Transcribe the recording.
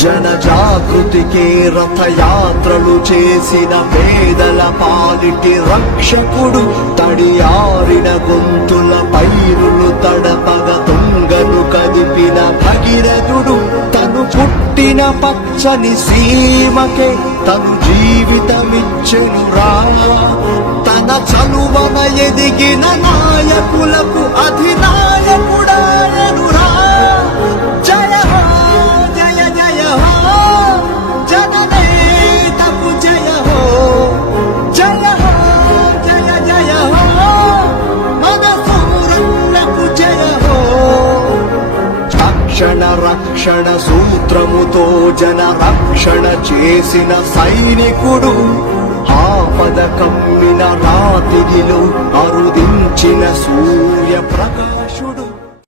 జన జాగృతికే రథయాత్రలు చేసిన పేదల పాలిటి రక్షకుడు, తడియారిన గొంతుల పైరులు తడపగ తుంగను కదిపిన భగీరథుడు, తను పుట్టిన పచ్చని సీమకే తను జీవితమిచ్చెనురా. తన చలువన ఎదిగిన నాయకులకు అధినాయకుడాయనురా. జయ హో జయ జయ హో జననేతకు జయ హో, జయ హో జయ జయ హో మన సూరన్నకు జయ హో. తక్షణ రక్షణ సూత్రముతో జన రక్షణ చేసిన సైనికుడు, ఆపద కమ్మిన రాతిరిలో అరుదించిన సూర్య ప్రకాశుడు.